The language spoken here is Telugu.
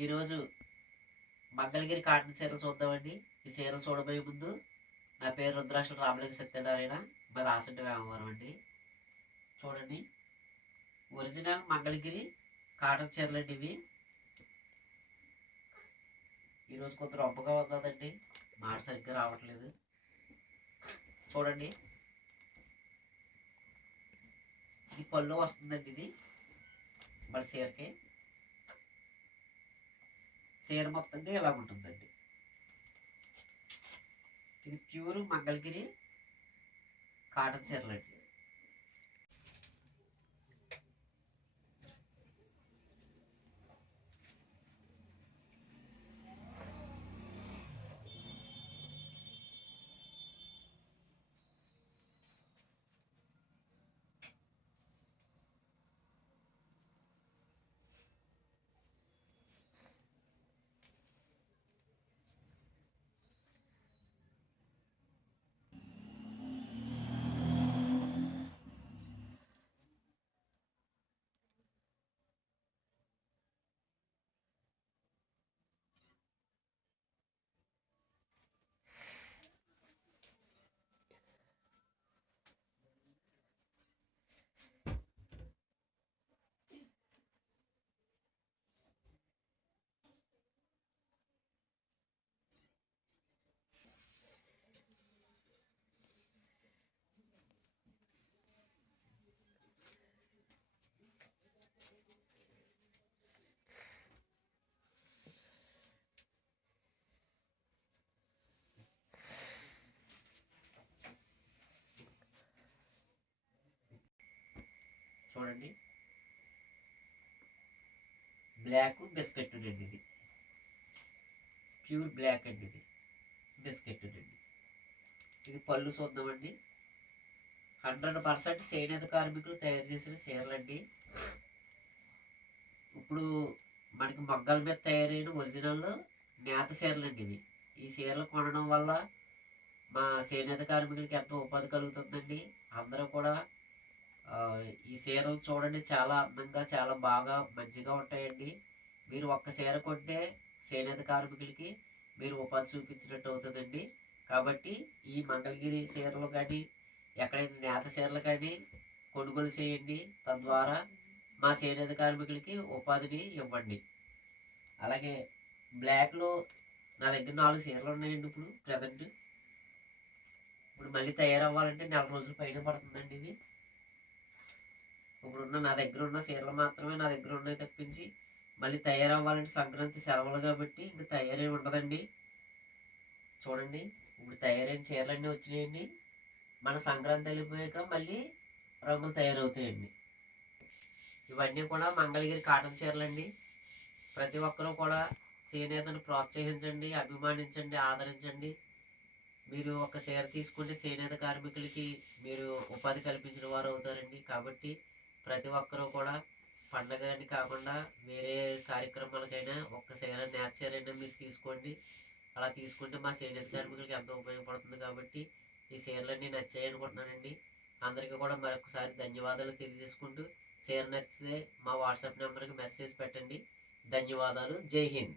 ఈరోజు మంగళగిరి కాటన్ చీరలు చూద్దామండి. ఈ చీరలు చూడబోయే ముందు నా పేరు రుద్రాక్షల రామలింగ సత్యనారాయణ మరి ఆసంటి వేమవరం అండి. చూడండి. ఒరిజినల్ మంగళగిరి కాటన్ చీరలు అండి ఇవి. ఈరోజు కొంత రొబ్బగా ఉన్నదండి. మాట సరిగ్గా రావట్లేదు. చూడండి. ఈ పళ్ళు వస్తుందండి ఇది. మన చీరకి. చీర మొత్తంగా ఇలా ఉంటుందండి. ఇది ప్యూర్ మంగళగిరి కాటన్ చీరలండి అండి చూడండి బ్లాక్ బిస్కెట్ అండి ఇది. ప్యూర్ బ్లాక్ అండి ఇది. బిస్కెట్ అండి ఇది పళ్ళు చూద్దామండి హండ్రెడ్ పర్సెంట్ చేనేత కార్మికులు తయారు చేసిన చీరలండి. ఇప్పుడు మనకి మొగ్గల మీద తయారైన ఒరిజినల్ నేత చీరలండి ఇవి. ఈ చీరలు కొనడం వల్ల మా చేనేత కార్మికులకి ఎంతో ఉపాధి కలుగుతుందండి. అందరూ కూడా ఈ చీరలు చూడండి చాలా అందంగా చాలా బాగా మంచిగా ఉంటాయండి. మీరు ఒక్క చీర కొంటే చేనేత కార్మికులకి మీరు ఉపాధి చూపించినట్టు అవుతుందండి. కాబట్టి ఈ మంగళగిరి చీరలు కానీ ఎక్కడైనా నేత చీరలు కానీ కొనుగోలు చేయండి. తద్వారా మా చేనేత కార్మికులకి ఉపాధిని ఇవ్వండి. అలాగే బ్లాక్లో నా దగ్గర నాలుగు చీరలు ఉన్నాయండి ఇప్పుడు ప్రజెంట్ ఇప్పుడు మళ్ళీ తయారవ్వాలంటే నెల రోజులు పైన పడుతుందండి ఇది. ఇప్పుడున్న నా దగ్గర ఉన్న చీరలు మాత్రమే నా దగ్గర ఉన్నాయి తప్పించి మళ్ళీ తయారవ్వాలంటే సంక్రాంతి సెలవులు కాబట్టి ఇంక తయారై ఉండదండి. చూడండి ఇప్పుడు తయారైన చీరలన్నీ వచ్చినాయండి. మన సంక్రాంతి వెళ్ళిపోయాక మళ్ళీ రంగులు తయారవుతాయండి. ఇవన్నీ కూడా మంగళగిరి కాటన్ చీరలండి. ప్రతి ఒక్కరూ కూడా చేనేతను ప్రోత్సహించండి అభిమానించండి ఆదరించండి. మీరు ఒక చీర తీసుకుంటే చేనేత కార్మికులకి మీరు ఉపాధి కల్పించిన వారు అవుతారండి. కాబట్టి ప్రతి ఒక్కరూ కూడా పండగ అని కాకుండా వేరే కార్యక్రమాలకైనా ఒక్క చీర నేత అయినా మీరు తీసుకోండి. అలా తీసుకుంటే మా చేనేత కార్మికులకి ఎంతో ఉపయోగపడుతుంది కాబట్టి ఈ చీరలన్నీ నచ్చాయి అనుకుంటున్నానండి అందరికీ కూడా మరొకసారి ధన్యవాదాలు తెలియజేసుకుంటూ చీర నచ్చితే మా వాట్సాప్ నెంబర్కి మెసేజ్ పెట్టండి. ధన్యవాదాలు. జై హింద్.